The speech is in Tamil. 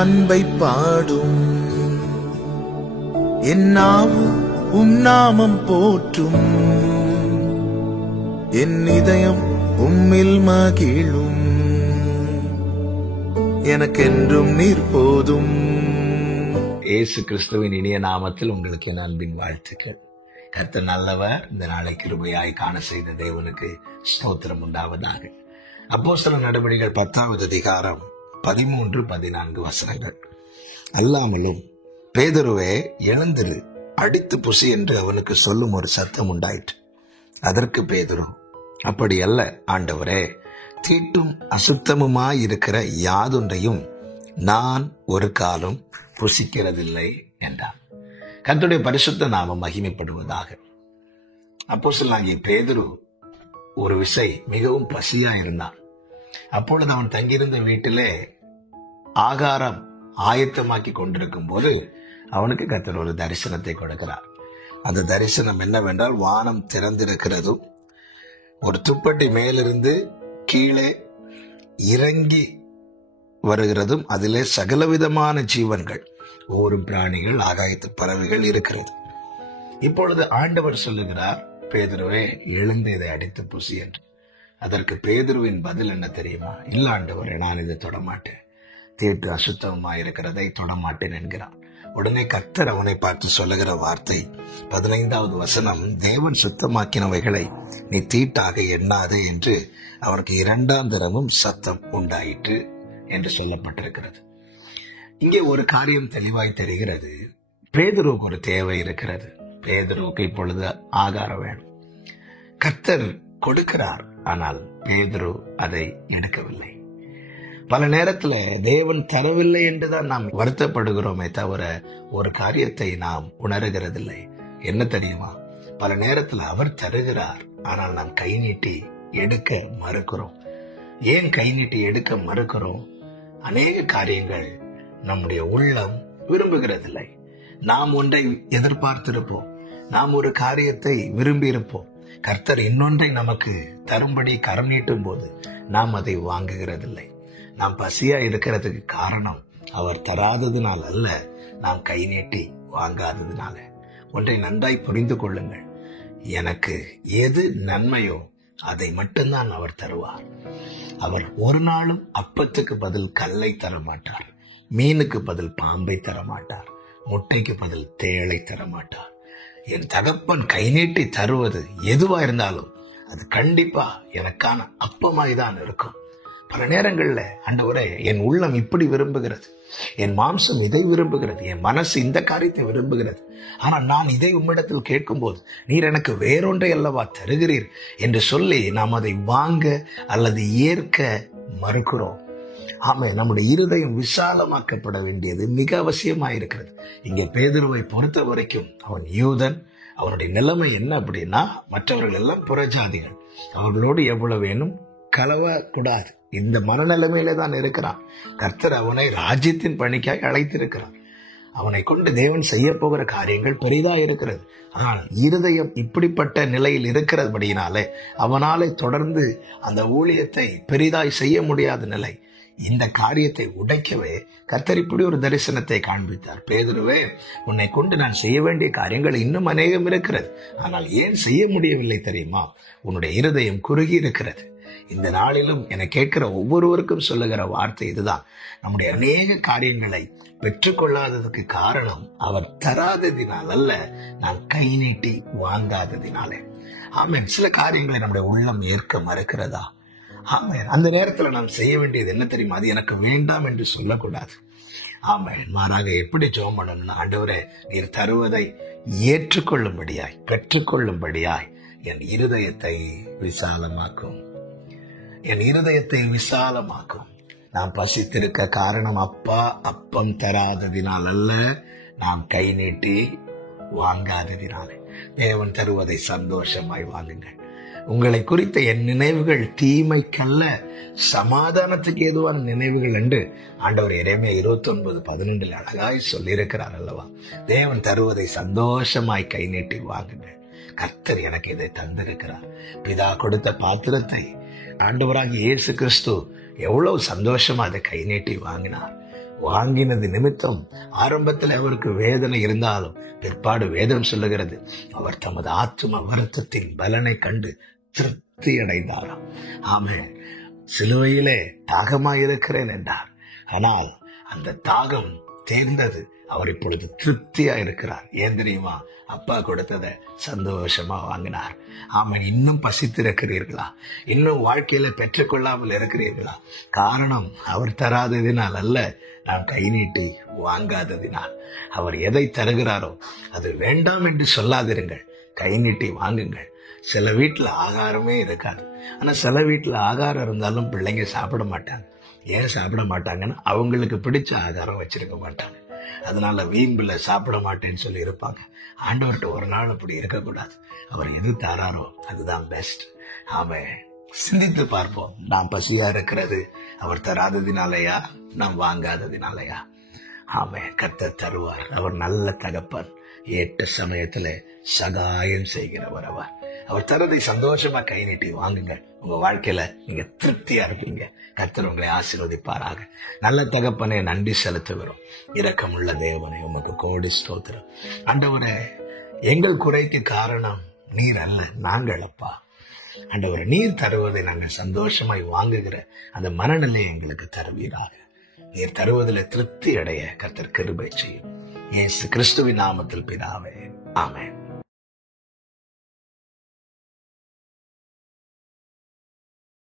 அன்பை பாடும். என் நாவும் நாமம் போற்றும். என் இதயம் உம்மில் மகிழும். எனக்கென்றும் நீர் போதும். இயேசு கிறிஸ்துவின் இனிய நாமத்தில் உங்களுக்கு என் அன்பின் வாழ்த்துக்கள். கர்த்தர் நல்லவர். இந்த நாளை கிருபையாய் காண செய்த தேவனுக்கு ஸ்தோத்திரம் உண்டாவதாக. அப்போஸ்தலர் நடபடிகள் 10வது அதிகாரம் 13-14 வசனங்கள். அல்லாமலும் பேதுருவே, எழுந்திரு, அடித்து புசி என்று அவனுக்கு சொல்லும் ஒரு சத்தம் உண்டாயிற்று. அதற்கு பேதுரு, அப்படி அல்ல ஆண்டவரே, தீட்டும் அசுத்தமுமாயிருக்கிற யாதொன்றையும் நான் ஒரு காலம் புசிக்கிறதில்லை என்றார். கர்த்தருடைய பரிசுத்த நாமம் மகிமைப்படுவதாக. அப்போஸ்தலனாகிய பேதுரு ஒரு விசை மிகவும் பசியா இருந்தான். அப்பொழுது அவன் தங்கியிருந்த வீட்டிலே ஆகாரம் ஆயத்தமாக்கி கொண்டிருக்கும் போது அவனுக்கு கர்த்தர் ஒரு தரிசனத்தை கொடுக்கிறார். அந்த தரிசனம் என்னவென்றால், வானம் திறந்திருக்கிறதும் ஒரு துப்பட்டி மேலிருந்து கீழே இறங்கி வருகிறதும் அதிலே சகலவிதமான ஜீவன்கள், ஓரும் பிராணிகள், ஆகாயத்து பறவைகள் இருக்கிறது. இப்பொழுது ஆண்டவர் சொல்லுகிறார், பேதுருவே, எழுந்து இதை அடித்து புசி என்று. அதற்கு பேதுருவின் பதில் என்ன தெரியுமா? இல்ல ஆண்டவரே, நான் இதை தொடமாட்டேன், தீட்டு அசுத்தமாயிருக்கிறதை தொடமாட்டேன் என்கிறான். உடனே கர்த்தர் அவனை பார்த்து சொல்லுகிற வார்த்தை 15வது வசனம், தேவன் சுத்தமாக்கினவைகளை நீ தீட்டாக எண்ணாதே என்று அவருக்கு 2ஆம் தரமும் சத்தம் உண்டாயிற்று என்று சொல்லப்பட்டிருக்கிறது. இங்கே ஒரு காரியம் தெளிவாய் தெரிகிறது. பேதுருவுக்கு ஒரு தேவை இருக்கிறது. பேதுருவுக்கு இப்பொழுது ஆகாரம் வேணும். கர்த்தர் கொடுக்கிறார், ஆனால் பேதுரு அதை எடுக்கவில்லை. பல நேரத்துல தேவன் தரவில்லை என்றுதான் நாம் வருத்தப்படுகிறோமே தவிர ஒரு காரியத்தை நாம் உணர்கிறதில்லை. என்ன தெரியுமா? பல நேரத்துல அவர் தருகிறார், ஆனால் நாம் கை நீட்டி எடுக்க மறுக்கிறோம். ஏன் கை நீட்டி எடுக்க மறுக்கிறோம்? அநேக காரியங்கள் நம்முடைய உள்ளம் விரும்புகிறதில்லை. நாம் ஒன்றை எதிர்பார்த்திருப்போம், நாம் ஒரு காரியத்தை விரும்பி இருப்போம். கர்த்தர் இன்னொன்றை நமக்கு தரும்படி கரம் நீட்டும் போது நாம் அதை வாங்குகிறதில்லை. நாம் பசியா இருக்கிறதுக்கு காரணம் அவர் தராததினால் அல்ல, நாம் கை நீட்டி வாங்காததினால. ஒன்றை நன்றாய் புரிந்து கொள்ளுங்கள். எனக்கு எது நன்மையோ அதை மட்டும்தான் அவர் தருவார். அவர் ஒரு நாளும் அப்பத்துக்கு பதில் கல்லை தரமாட்டார், மீனுக்கு பதில் பாம்பை தரமாட்டார், முட்டைக்கு பதில் தேளை தரமாட்டார். என் தகப்பன் கை நீட்டி தருவது எதுவா இருந்தாலும் அது கண்டிப்பா எனக்கான அப்பமாய்தான் இருக்கும். பல நேரங்கள்ல ஆண்டவரே, என் உள்ளம் இப்படி விரும்புகிறது, என் மாம்சம் இதை விரும்புகிறது, என் மனசு இந்த காரியத்தை விரும்புகிறது, ஆனால் நான் இதை உம்மிடத்தில் கேட்கும் போது நீர் எனக்கு வேறொன்றை அல்லவா தருகிறீர் என்று சொல்லி நாம் அதை வாங்க அல்லது ஏற்க மறுக்கிறோம். ஆமே, நம்முடைய இருதயம் விசாலமாக்கப்பட வேண்டியது மிக அவசியமாயிருக்கிறது. இங்கே பேதுருவை பொறுத்த வரைக்கும் அவன் யூதன். அவனுடைய நிலைமை என்ன அப்படின்னா, மற்றவர்கள் எல்லாம் புறஜாதிகள், அவர்களோடு எவ்வளவு வேணும் கலவக்கூடாது. இந்த மனநிலைமையில தான் இருக்கிறான். கர்த்தர் அவனை ராஜ்யத்தின் பணிக்காய் அழைத்திருக்கிறார். அவனை கொண்டு தேவன் செய்ய போகிற காரியங்கள் பெரிதா இருக்கிறது. ஆனால் இருதயம் இப்படிப்பட்ட நிலையில் இருக்கிறபடியினாலே அவனாலே தொடர்ந்து அந்த ஊழியத்தை பெரிதாய் செய்ய முடியாத நிலை. இந்த காரியத்தை உடைக்கவே கர்த்தர் இப்படி ஒரு தரிசனத்தை காண்பித்தார். பேதுருவே, உன்னை கொண்டு நான் செய்ய வேண்டிய காரியங்கள் இன்னும் அநேகம் இருக்கிறது, ஆனால் ஏன் செய்ய முடியவில்லை தெரியுமா? உன்னுடைய இருதயம் குறுகி இருக்கிறது. இந்த நாளிலும் என கேட்கிற ஒவ்வொருவருக்கும் சொல்லுகிற வார்த்தை இதுதான். நம்முடைய அநேக காரியங்களை பெற்றுக்கொள்ளாததுக்கு காரணம் அவர் தராததினால் அல்ல, நாம் கை நீட்டி வாங்காததினாலே. ஆமென். சில காரியங்களை நம்முடைய உள்ளம் ஏற்க மறுக்கிறதா? ஆமென். அந்த நேரத்தில் நாம் செய்ய வேண்டியது என்ன தெரியுமா? அது எனக்கு வேண்டாம் என்று சொல்லக்கூடாது. ஆமென். மாறாக எப்படி ஜெபம் பண்ணணும்னா, ஆண்டவரே, நீர் தருவதை ஏற்றுக்கொள்ளும்படியாய், பெற்றுக்கொள்ளும்படியாய் என் இருதயத்தை விசாலமாக்கும், என் இருதயத்தை விசாலமாக்கும். நாம் பசித்திருக்க காரணம் அப்பா அப்பம் தராததினால் அல்ல, நாம் கை நீட்டி வாங்காததினாலே. தேவன் தருவதை சந்தோஷமாய் வாங்குங்கள். உங்களை குறித்த என் நினைவுகள் தீமைக்கல்ல, சமாதானத்துக்கு ஏதுவான நினைவுகள் என்று ஆண்டவர் எரேமியா 29:12 அழகாய் சொல்லியிருக்கிறார் அல்லவா? தேவன் தருவதை சந்தோஷமாய் கை நீட்டி வாங்குங்கள். கர்த்தர் எனக்கு இதை தந்திருக்கிறார். பிதா கொடுத்த பாத்திரத்தை ஆண்டவராகிய இயேசு கிறிஸ்து எவ்வளவு சந்தோஷமா அதை கை நீட்டி வாங்கினார். வாங்கினது நிமித்தம் ஆரம்பத்தில் அவருக்கு வேதனை இருந்தாலும் பிற்பாடு வேதம் சொல்லுகிறது, அவர் தமது ஆத்தும வருத்தத்தின் பலனை கண்டு திருப்தி அடைந்தாராம். ஆமென். சிலுவையிலே தாகமாயிருக்கிறேன் என்றார். ஆனால் அந்த தாகம் தேர்ந்தது. அவர் இப்பொழுது திருப்தியா இருக்கிறார். ஏன் தெரியுமா? அப்பா கொடுத்ததை சந்தோஷமா வாங்கினார். ஆமாம். இன்னும் பசித்திருக்கிறீர்களா? இன்னும் வாழ்க்கையில பெற்றுக்கொள்ளாமல் இருக்கிறீர்களா? காரணம் அவர் தராததினால் அல்ல, நாம் கை நீட்டி வாங்காததினால். அவர் எதை தருகிறாரோ அது வேண்டாம் என்று சொல்லாதிருங்கள், கை நீட்டி வாங்குங்கள். சில வீட்டுல ஆகாரமே இருக்காது. ஆனா சில வீட்டுல ஆகாரம் இருந்தாலும் பிள்ளைங்க சாப்பிட மாட்டாங்க. ஏன் சாப்பிட மாட்டாங்கன்னா அவங்களுக்கு பிடிச்ச ஆகாரம் வச்சிருக்க மாட்டாங்க. அதனால வீம்புல சாப்பிட மாட்டேன்னு சொல்லி இருப்பாங்க. ஆண்டவர்கிட்ட ஒரு நாள் அப்படி இருக்கக்கூடாது. அவர் எது தாராரோ அதுதான் பெஸ்ட். ஆமே, சிந்தித்து பார்ப்போம். நாம் பசியா இருக்கிறது அவர் தராததினாலயா, நாம் வாங்காததினாலயா? ஆமே, கர்த்தர் தருவார். அவர் நல்ல தகப்பன். ஏற்ற சமயத்துல சகாயம் செய்கிறவர். அவர் தரதை சந்தோஷமா கை நீட்டி வாங்குங்க. உங்க வாழ்க்கையில நீங்க திருப்தியா இருப்பீங்க. கர்த்தர் உங்களை ஆசீர்வதிப்பாராக. நல்ல தகப்பனே, நன்றி செலுத்துகிறோம். இரக்கமுள்ள தேவனே, உமக்கு கோடி ஸ்தோத்திரம். ஆண்டவரே, எங்கள் குறைக்கு காரணம் நீர் அல்ல, நாங்கள் அப்பா. ஆண்டவரே, நீர் தருவதை நாங்கள் சந்தோஷமாய் வாங்குகிற அந்த மனநிலை எங்களுக்கு தருவீராக. நீர் தருவதில் திருப்தி அடைய கர்த்தர் கிருபை செய்யும். இயேசு கிறிஸ்துவின் நாமத்தில் பிதாவே, ஆமென்.